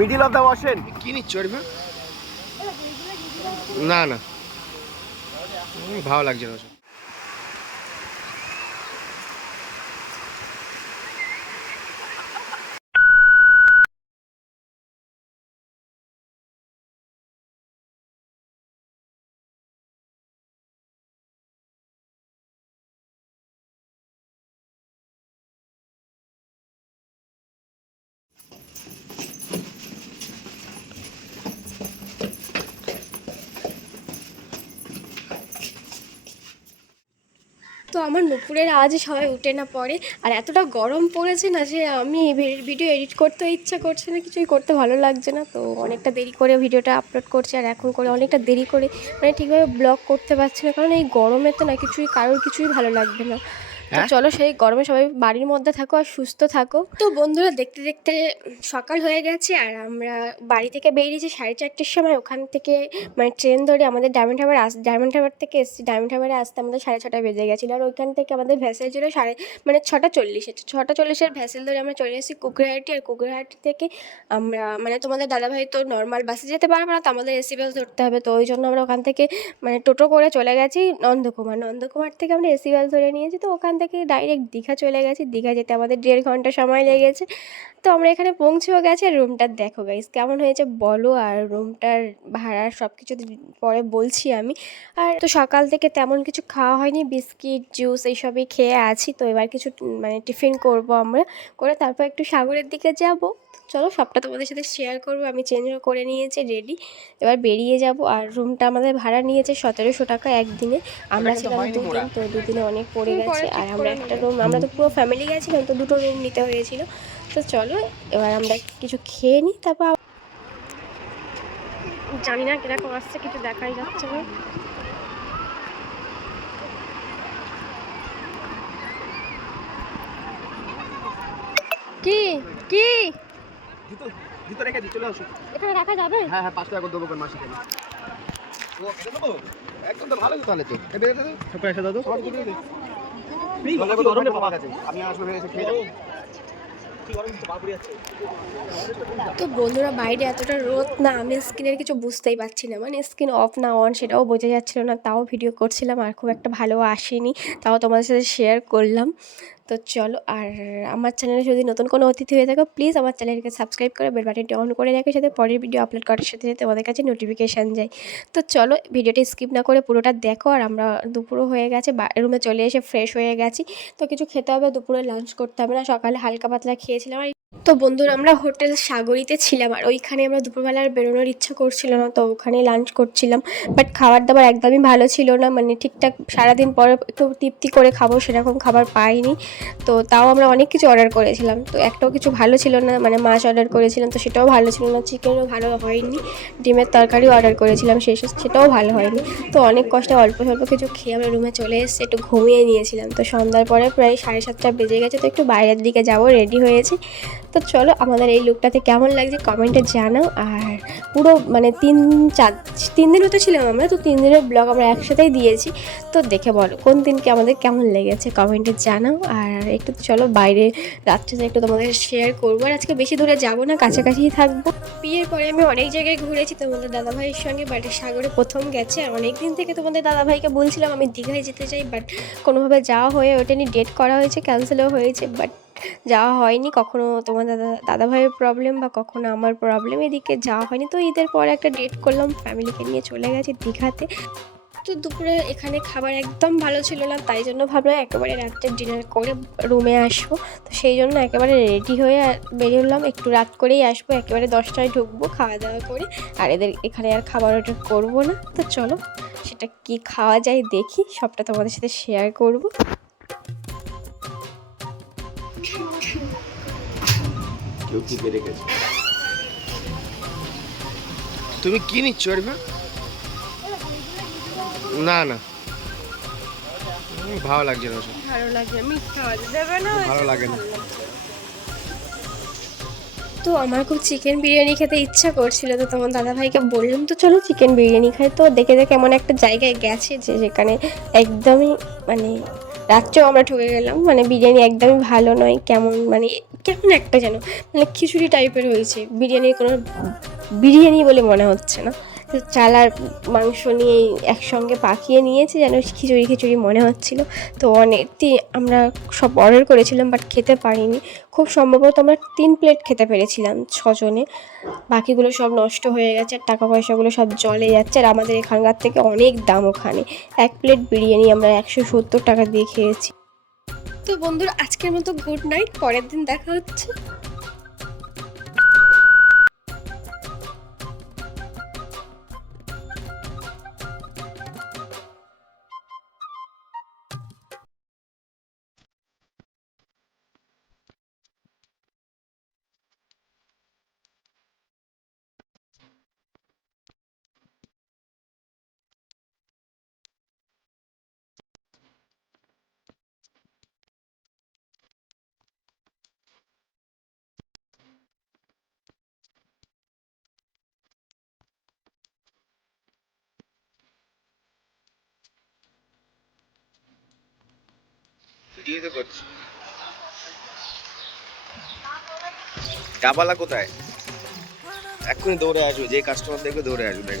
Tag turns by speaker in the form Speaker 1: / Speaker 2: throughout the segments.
Speaker 1: Middle of the ওয়াশেন
Speaker 2: কি নিচ্ছ না না। ভালো লাগছে না
Speaker 3: তো আমার নুপুরের আজ সবাই উঠে না পড়ে। আর এতটা গরম পড়েছে না যে আমি ভিডিও এডিট করতে ইচ্ছা করছে না, কিছুই করতে ভালো লাগছে না। তো অনেকটা দেরি করে ভিডিওটা আপলোড করছে আর এখন করে অনেকটা দেরি করে মানে ঠিকভাবে ব্লগ করতে পারছি না। কারণ এই গরমে তো না কিছুই, কারোর কিছুই ভালো লাগবে না। তো
Speaker 2: হ্যাঁ?
Speaker 3: চলো সেই গরমে সবাই বাড়ির মধ্যে থাকো আর সুস্থ থাকো। তো বন্ধুরা দেখতে দেখতে সকাল হয়ে গেছে আর আমরা বাড়ি থেকে বেরিয়েছি সাড়ে চারটের সময়। ওখান থেকে মানে ট্রেন ধরে আমাদের ডায়মন্ড হারবার আস ডায়মন্ড হারবার থেকে এসেছি। ডায়মন্ড হারবারে আসতে আমাদের সাড়ে ছটা বেজে গেছিল আর ওইখান থেকে আমাদের ভ্যাসেল ছিল সাড়ে মানে ছটা চল্লিশে। ছটা চল্লিশের ভ্যাসেল ধরে আমরা চলে এসেছি কুকুরহাটি আর কুকরাহাটি থেকে আমরা মানে তোমাদের দাদাভাই তো নর্মাল বাসে যেতে পারবে না তো আমাদের এসি বাস ধরতে হবে। তো ওই জন্য আমরা ওখান থেকে মানে টোটো করে চলে গেছি নন্দকুমার। নন্দকুমার থেকে আমরা এসি বাস ধরে নিয়েছি তো ওখান থেকে ডাইরেক্ট দীঘা চলে গেছি। দীঘা যেতে আমাদের দেড় ঘণ্টা সময় লেগেছে। তো আমরা এখানে পৌঁছেও গেছি আর রুমটা দেখো গাইস কেমন হয়েছে বলো আর রুমটার ভাড়া সব কিছু পরে বলছি আমি। আর তো সকাল থেকে তেমন কিছু খাওয়া হয়নি, বিস্কিট জুস এইসবই খেয়ে আছি। তো এবার কিছু মানে টিফিন করব আমরা। করে তারপর একটু সাগরের দিকে যাব। চলো সবটা তোমাদের সাথে শেয়ার করব। আমি চেঞ্জও করে নিয়েছি রেডি এবার বেরিয়ে যাব আর রুমটা আমাদের ভাড়া নিয়েছে সতেরোশো টাকা একদিনে। আমরা ছিলাম দুদিন তো দুদিনে অনেক পড়ে গেছে। আর আমরা একটা রুম আমরা তো পুরো ফ্যামিলি গেছিলাম তো দুটো রুম নিতে হয়েছিল। তো চলো এবার আমরা কিছু খেয়ে নিই তারপর জানি না কীরকম আসছে কিছু দেখাই যাচ্ছে না। কি? কি?
Speaker 1: জুতো জুতো রেখে দিই চলে আসো
Speaker 3: এখানে রাখা যাবে?
Speaker 1: হ্যাঁ হ্যাঁ পাঁচ টাকা করে দেবো কোন মাসে কেন ও দেবো? একদম তো ভালোই তো তাহলে তো। এটা এটা সব একটা দাও সব দিয়ে দে গরম রে বাবা কাছে আমি আসলে ভেবেছি খেয়ে যাব। কি গরম তো বাপুরি। আছে
Speaker 3: তো বন্ধুরা বাইরে এতটা রোদ না আমি স্কিনের কিছু বুঝতেই পারছি না। মানে স্কিন অফ না অন সেটাও বোঝা যাচ্ছিল না তাও ভিডিও করছিলাম আর খুব একটা ভালো আসেনি। তাও তোমাদের সাথে শেয়ার করলাম। তো চলো, আর আমার চ্যানেলে যদি নতুন কোনো অতিথি হয়ে থাকো প্লিজ আমার চ্যানেলকে সাবস্ক্রাইব করে বেল বাটনটি অন করে রাখো সাথে পরের ভিডিও আপলোড করার সাথে সাথে তোমাদের কাছে নোটিফিকেশান যায়। তো চলো ভিডিওটি স্কিপ না করে পুরোটা দেখো, আর আমরা দুপুরও হয়ে গেছে রুমে চলে এসে ফ্রেশ হয়ে গেছি। তো কিছু খেতে হবে, দুপুরে লাঞ্চ করতে হবে না, সকালে হালকা পাতলা খেয়েছিলাম আর তো বন্ধুরা, আমরা হোটেল সাগরিতে ছিলাম আর ওইখানে আমরা দুপুরবেলা আর বেরোনোর ইচ্ছা করছিল না, তো ওখানে লাঞ্চ করছিলাম। বাট খাবার দাবার একদমই ভালো ছিল না মানে ঠিকঠাক সারাদিন পরে একটু তৃপ্তি করে খাব সেরকম খাবার পাইনি। তো তাও আমরা অনেক কিছু অর্ডার করেছিলাম, তো একটাও কিছু ভালো ছিল না মানে মাছ অর্ডার করেছিলাম, তো সেটাও ভালো ছিল না চিকেনও ভালো হয়নি, ডিমের তরকারিও অর্ডার করেছিলাম শেষে, সেটাও ভালো হয়নি। তো অনেক কষ্টে অল্প স্বল্প কিছু খেয়ে আমরা রুমে চলে এসেছি একটু ঘুমিয়ে নিয়েছিলাম, তো সন্ধ্যার পরে প্রায় সাড়ে সাতটা বেজে গেছে, তো একটু বাইরের দিকে যাব রেডি হয়েছি। তো চলো আমাদের এই লুকটাতে কেমন লাগছে কমেন্টে জানাও। আর পুরো মানে তিন চার, তিন দিনও তো ছিলাম আমরা, তো তিন দিনের ব্লগ আমরা একসাথেই দিয়েছি। তো দেখে বলো, কোন দিনকে আমাদের কেমন লেগেছে কমেন্টে জানাও। আর একটু চলো বাইরে রাত্রে একটু তোমাদের শেয়ার করব। আর আজকে বেশি দূরে যাব না, কাছাকাছিই থাকব। বিয়ের পরে আমি অনেক জায়গায় ঘুরেছি, তোমাদের দাদাভাইয়ের সঙ্গে বাট সাগরে প্রথম গেছে। আর অনেক দিন থেকে তোমাদের দাদাভাইকে বলছিলাম আমি দীঘায় যেতে চাই বাট কোনোভাবে যাওয়া হয়ে ওটা নিয়ে ডেট করা হয়েছে ক্যান্সেলও হয়েছে বাট যাওয়া হয়নি, কখনো তোমার দাদা, দাদাভাইয়ের প্রবলেম বা কখনো আমার প্রবলেম এদিকে যাওয়া হয়নি। তো ঈদের পরে একটা ডেট করলাম ফ্যামিলিকে নিয়ে চলে গেছি দীঘাতে। তো দুপুরে এখানে খাবার একদম ভালো ছিল না, তাই জন্য ভাবলাম একেবারে রাত্রে ডিনার করে রুমে আসব। তো সেই জন্য একেবারে রেডি হয়ে বেরোলাম, একটু রাত করেই আসব, একেবারে দশটায় ঢুকবো, খাওয়া দাওয়া করে। আর এদের এখানে আর খাবার অর্ডার করব না। তো চলো, সেটা কি খাওয়া যায় দেখি, সবটা তোমাদের সাথে শেয়ার করব।
Speaker 1: কি রেখেছে।
Speaker 2: তুমি কি নিচ্ছ আরিফা? না না। ভালো লাগছে না
Speaker 3: ভালো লাগে মিথ্যা দেবে না?
Speaker 2: ভালো লাগে না।
Speaker 3: তো আমার খুব চিকেন বিরিয়ানি খেতে ইচ্ছা করছিল তো তোমার দাদাভাইকে বললাম তো চলো চিকেন বিরিয়ানি খাই। তো দেখে দেখে এমন একটা জায়গায় গেছে যে যেখানে একদমই মানে রাত্রেও আমরা ঠকে গেলাম মানে বিরিয়ানি একদমই ভালো নয়, কেমন মানে কেমন একটা যেন মানে খিচুড়ি টাইপের হয়েছে, বিরিয়ানির কোনো বিরিয়ানি বলে মনে হচ্ছে না। তো চাল আর মাংস নিয়ে একসঙ্গে পাকিয়ে নিয়েছে, যেন খিচুড়ি খিচুড়ি মনে হচ্ছিল। তো অনেক তি- আমরা সব অর্ডার করেছিলাম বাট খেতে পারিনি। খুব সম্ভবত আমরা তিন প্লেট খেতে পেরেছিলাম ছজনে। বাকিগুলো সব নষ্ট হয়ে গেছে, আর টাকা পয়সাগুলো সব জলে যাচ্ছে, আর আমাদের এখানকার থেকে অনেক দাম ওখানে। এক প্লেট বিরিয়ানি আমরা একশো সত্তর টাকা দিয়ে খেয়েছি। তো বন্ধুরা, আজকের মতো গুড নাইট পরের দিন দেখা হচ্ছে।
Speaker 1: দিয়ে করছি ডাবালা কোথায়? এক্ষুনি দৌড়ে আসবে, যে কাস্টমার দেখবে দৌড়ে আসবে।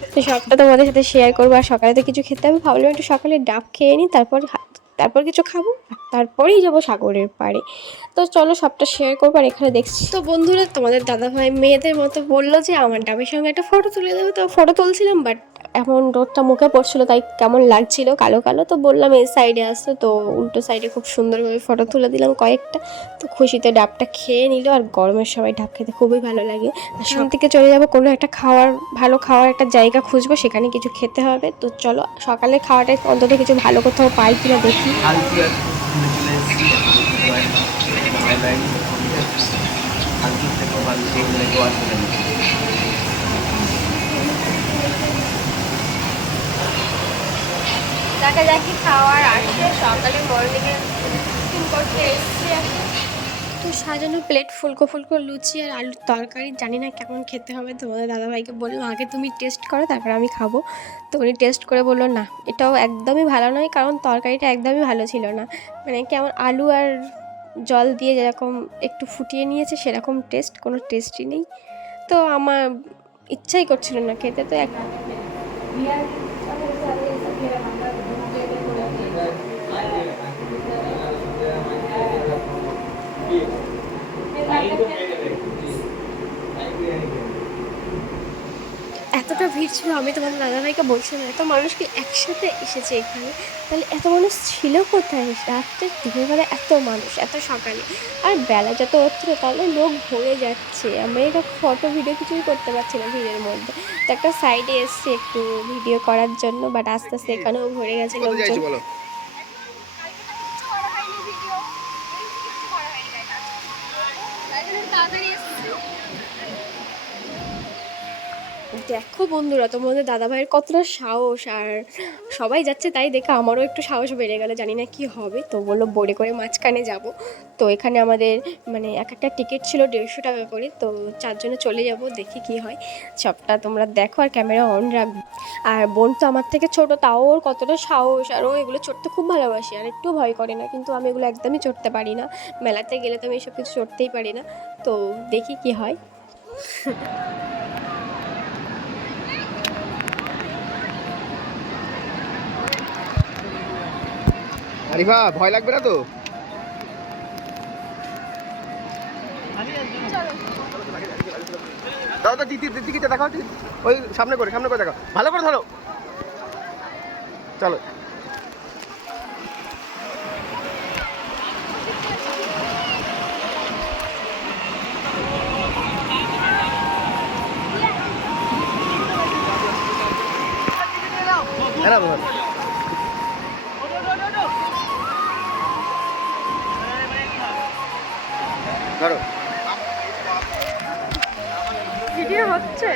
Speaker 1: দেখবে
Speaker 3: সবটা তোমাদের সাথে শেয়ার করব, আর সকালে তো কিছু খেতে হবে। ভাবলাম একটু সকালে ডাব খেয়ে নিই, তারপর তারপর কিছু খাব তারপরেই যাব সাগরের পাড়ে। তো চলো সবটা শেয়ার করব, আর এখানে দেখছি। তো বন্ধুরা, তোমাদের দাদাভাই মেয়েদের মতো বলল যে, আমার ডাবের সঙ্গে একটা ফটো তুলে দেবে। তো ফটো তুলছিলাম বাট এমন রোদটা মুখে পড়ছিল তাই কেমন লাগছিল? কালো কালো তো বললাম এই সাইডে আসতো তো উল্টো সাইডে খুব সুন্দরভাবে ফটো তুলে দিলাম কয়েকটা। তো খুশিতে ডাবটা খেয়ে নিল আর গরমের সময় ডাব খেতে খুবই ভালো লাগে। আর সেখান থেকে চলে যাব কোনো একটা খাওয়ার ভালো খাওয়ার একটা জায়গা খুঁজবো সেখানে কিছু খেতে হবে। তো চলো সকালে খাওয়াটা অন্তত কিছু ভালো কোথাও পাই কিনা দেখি। দেখা যাক কি খাওয়ার আসছে সকালে মর্নিংয়ে করতে এসছি তো সাজানো প্লেট ফুলকো ফুলকো লুচি আর আলুর তরকারি, জানি না কেমন খেতে হবে তোমাদের দাদাভাইকে বললাম আগে তুমি টেস্ট করো, তারপর আমি খাব। তো উনি টেস্ট করে বলল, না, এটাও একদমই ভালো নয়, কারণ তরকারিটা একদমই ভালো ছিল না। মানে কেমন আলু আর জল দিয়ে যেরকম একটু ফুটিয়ে নিয়েছে, সেরকম টেস্ট কোনো টেস্টই নেই। তো আমার ইচ্ছাই করছিল না খেতে, তো এক এতটা ভিড় ছিল আমি তোমাদের বলছি না এত মানুষ কি একসাথে এসেছে এখানে? তাহলে এত মানুষ ছিল কোথায়? রাত্রে দিনের বেলা এত মানুষ এত সকালে। আর বেলা যত হচ্ছিল তাহলে লোক ভরে যাচ্ছে। আমি এটা ফটো ভিডিও কিছুই করতে পারছি না ভিড়ের মধ্যে। তো একটা সাইডে এসছে একটু ভিডিও করার জন্য বাট আস্তে আস্তে এখানেও ভরে গেছে লোকজন। দেখো বন্ধুরা, তোমাদের দাদাভাইয়ের কতটা সাহস, আর সবাই যাচ্ছে তাই দেখে আমারও একটু সাহস বেড়ে গেল, জানি না কি হবে। তো বলল বোর্ডে করে মাঝখানে যাব। তো এখানে আমাদের মানে এক একটা টিকিট ছিল দেড়শো টাকা করে, তো চারজনে চলে যাব, দেখি কি হয়। সবটা তোমরা দেখো আর ক্যামেরা অন রাখবে। আর বোন তো আমার থেকে ছোট, তাও ওর কতটা সাহস, আর ও এগুলো চড়তে খুব ভালোবাসি, আর একটু ভয় করে না, কিন্তু আমি এগুলো একদমই চড়তে পারি না। মেলাতে গেলে তো আমি এসব কিছু চড়তেই পারি না। তো দেখি কি হয়।
Speaker 1: আরিফা, ভয় লাগবে না তো? দাও তো টিকিট টিকিটটা দেখাও। ওই সামনে করে সামনে করে দেখাও। ভালো করে ধরো। চলো। হ্যাঁ। ধরো।
Speaker 3: ভিডিও হচ্ছে?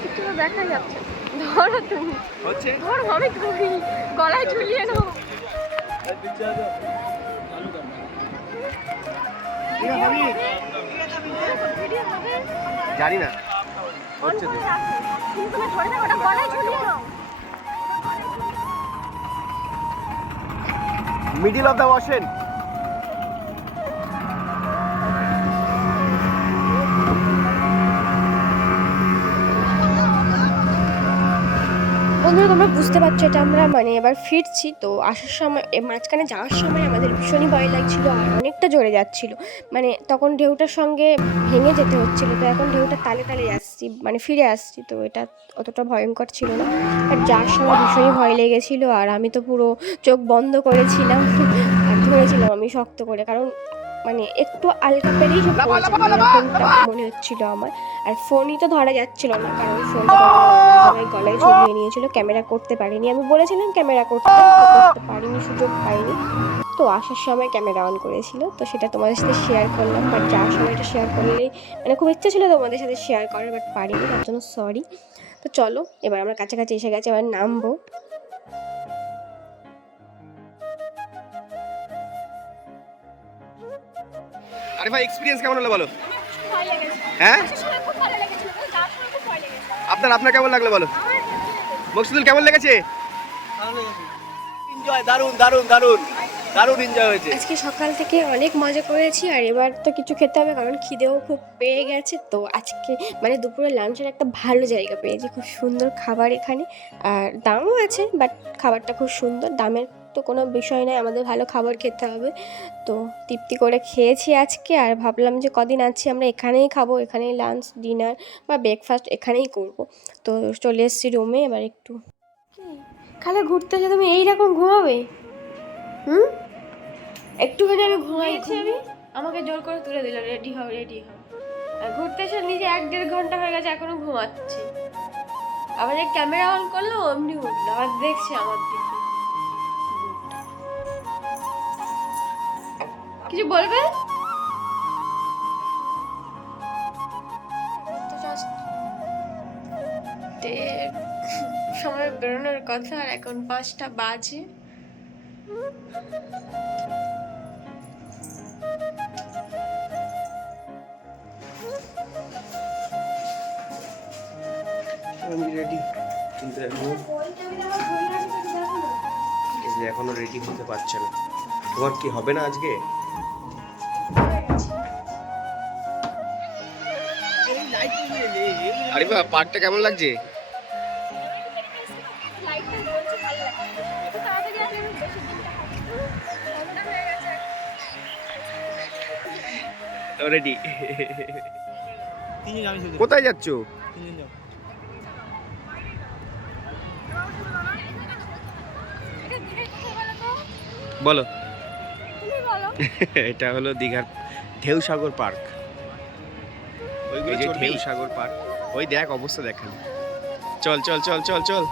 Speaker 3: কিছু তো দেখা যাচ্ছে। ধরো তুমি।
Speaker 1: হচ্ছে?
Speaker 3: ধরো আমি ধরি গলায় ঝুলিয়ে নাও।
Speaker 1: জানি না।
Speaker 2: হচ্ছে তো।
Speaker 1: মিডিল অফ দ্য ওশেন
Speaker 3: বন্ধুরা তোমরা বুঝতে পারছ, এটা আমরা মানে এবার ফিরছি। তো আসার সময় মাঝখানে যাওয়ার সময় আমাদের ভীষণই ভয় লাগছিল, আর অনেকটা জোরে যাচ্ছিল। মানে তখন ঢেউটার সঙ্গে ভেঙে যেতে হচ্ছিল, তো এখন ঢেউটা তালে তালে আসছি মানে ফিরে আসছি, তো এটা অতটা ভয়ঙ্কর ছিল না। আর যাওয়ার সময় ভীষণই ভয় লেগেছিল, আর আমি তো পুরো চোখ বন্ধ করেছিলাম, আর ধরেছিলাম আমি শক্ত করে, কারণ মানে একটু আলকা পেরেই পড়ে যাবে মনে হচ্ছিল আমার। আর ফোনই তো ধরা যাচ্ছিল না কারণ ফোনটা গলায় ঝুলিয়ে নিয়েছিল ক্যামেরা করতে পারিনি। আমি বলেছিলাম ক্যামেরা করতে করতে পারিনি সুযোগ পাইনি। তো আসার সময় ক্যামেরা অন করেছিল তো সেটা তোমাদের সাথে শেয়ার করলাম বাট যাওয়ার সময় এটা শেয়ার করলেই মানে খুব ইচ্ছা ছিল তোমাদের সাথে শেয়ার করার বাট পারিনি তার জন্য সরি তো চলো এবার আমরা কাছাকাছি এসে গেছি এবার নামবো।
Speaker 1: আরে ভাই এক্সপিরিয়েন্স কেমন হলো বলো? হ্যাঁ? আপনার আপনার কেমন লাগল বলো? মকসুদুল কেমন লেগেছে?
Speaker 2: এনজয় দারুণ দারুণ দারুণ। দারুণ এনজয় হয়েছে।
Speaker 3: আজকে সকাল থেকে অনেক মজা করেছি আর এবার তো কিছু খেতে হবে কারণ খিদেও খুব পেয়ে গেছে। তো আজকে মানে দুপুরে লাঞ্চের একটা ভালো জায়গা পেয়েছি খুব সুন্দর খাবার এখানে। আর দামও আছে বাট খাবারটা খুব সুন্দর দামের তো কোনো বিষয় নয় আমাদের ভালো খাবার খেতে হবে। তো তৃপ্তি করে খেয়েছি আজকে আর ভাবলাম যে কদিন আছি আমরা এখানেই খাব এখানেই লাঞ্চ ডিনার বা ব্রেকফাস্ট এখানেই করব। তো চলে এসেছি রুমে এবার একটু খালে ঘুরতে এসে তুমি এইরকম ঘুমাবে? হুম? একটুখানি আমি ঘুমাইছি আমি। আমাকে জোর করে তুলে দিল রেডি হও রেডি হও। আর ঘুরতে এসে নিজে এক দেড় ঘণ্টা হয়ে গেছে এখনও ঘুমাচ্ছি। আবার যে ক্যামেরা অন করল অমনি উঠল। আর দেখছে আমার দিকে। কিছু বলবে? সময় বেরোনোর কথা আর এখন পাঁচটা বাজে।
Speaker 1: আমি রেডি কিন্তু এখনও এখনও রেডি হতে পারছে না। তোমার কি হবে না আজকে? আরে বা পার্কটা কেমন লাগছে? রেডি কোথায় যাচ্ছ? বলো। এটা হলো দীঘার ঢেউসাগর পার্ক। ওই যে পার্ক ওই দেখ অবস্থা দেখেন। চল চল চল চল চল।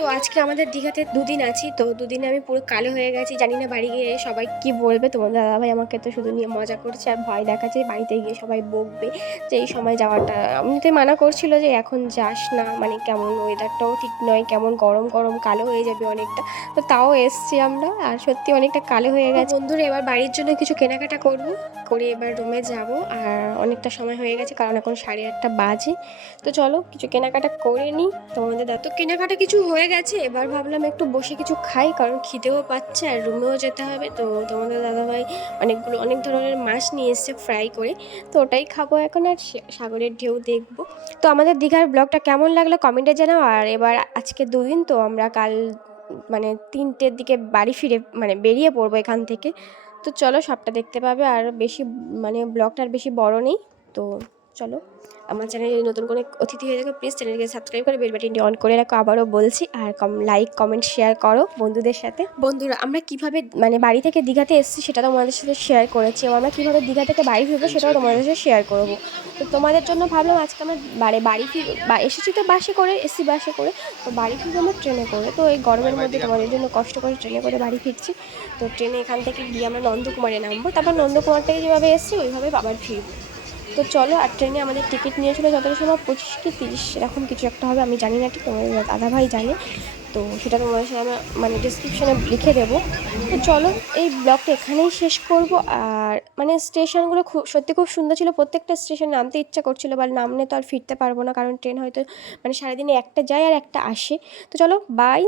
Speaker 3: তো আজকে আমাদের দীঘাতে দুদিন আছি তো দুদিনে আমি পুরো কালো হয়ে গেছি জানি না বাড়ি গিয়ে সবাই কি বলবে। তোমার দাদাভাই আমাকে তো শুধু নিয়ে মজা করছে আর ভয় দেখাচ্ছে বাড়িতে গিয়ে সবাই বকবে যে এই সময় যাওয়াটা। এমনিতে মানা করছিল যে এখন যাস না মানে কেমন ওয়েদারটাও ঠিক নয় কেমন গরম গরম কালো হয়ে যাবে অনেকটা। তো তাও এসছি আমরা আর সত্যি অনেকটা কালো হয়ে গেছে। বন্ধুরা এবার বাড়ির জন্য কিছু কেনাকাটা করব করে এবার রুমে যাব আর অনেকটা সময় হয়ে গেছে কারণ এখন সাড়ে আটটা বাজে। তো চলো কিছু কেনাকাটা করে নিই। তোমাদের দাদা তো কেনাকাটা কিছু হয়ে গেছে, এবার ভাবলাম একটু বসে কিছু খাই, কারণ খিদেও পাচ্ছে আর রুমেও যেতে হবে। তো তোমাদের দাদাভাই অনেকগুলো, অনেক ধরনের মাছ নিয়ে এসছে ফ্রাই করে। তো ওটাই খাব এখন আর সাগরের ঢেউ দেখব। তো আমাদের দীঘার ব্লগটা কেমন লাগল কমেন্টে জানাও। আর এবার আজকে দুদিন তো আমরা কাল মানে তিনটের দিকে বাড়ি ফিরে মানে বেরিয়ে পড়ব এখান থেকে। তো চলো সবটা দেখতে পাবে, আর বেশি মানে ব্লগটা আর বেশি বড় নেই। তো চলো। আমার চ্যানেলে নতুন কোনো অতিথি হয়ে থাকে প্লিজ চ্যানেলকে সাবস্ক্রাইব করে বেল বাটনটি অন করে রাখো। আবারও বলছি, আর কম লাইক কমেন্ট শেয়ার করো বন্ধুদের সাথে। বন্ধুরা, আমরা কীভাবে মানে বাড়ি থেকে দীঘাতে এসেছি সেটা তোমাদের সাথে শেয়ার করেছি এবং আমরা কীভাবে দীঘা থেকে বাড়ি ফিরবো সেটাও তোমাদের সাথে শেয়ার করব। তো তোমাদের জন্য ভাবলাম আজকে আমরা বাড়ি বাড়ি ফির, বা, এসেছি তো বাসে করে এসি বাসে করে, তো বাড়ি ফিরবো আমরা ট্রেনে করে। তো এই গরমের মধ্যে তোমাদের জন্য কষ্ট করে ট্রেনে করে বাড়ি ফিরছি। তো ট্রেনে এখান থেকে গিয়ে আমরা নন্দকুমারে নামবো, তারপর নন্দকুমার থেকে যেভাবে এসেছি, ওইভাবে আবার ফিরবো। তো চলো, আর ট্রেনে আমাদের টিকিট নিয়েছিল যতটা সময় পঁচিশ কি তিরিশ, এরকম কিছু একটা হবে, আমি জানি না ঠিক, তোমাদের দাদা ভাই জানে। তো সেটা তোমাদের সাথে আমি মানে ডিসক্রিপশানে লিখে দেবো। তো চলো, এই ব্লগটা এখানেই শেষ করব, আর মানে স্টেশনগুলো খুব, সত্যি খুব সুন্দর ছিল, প্রত্যেকটা স্টেশনে নামতে ইচ্ছা করছিল বা নামলে তো আর ফিরতে পারব না, কারণ ট্রেন হয়তো মানে সারাদিনে একটা যায় আর একটা আসে। তো চলো বাই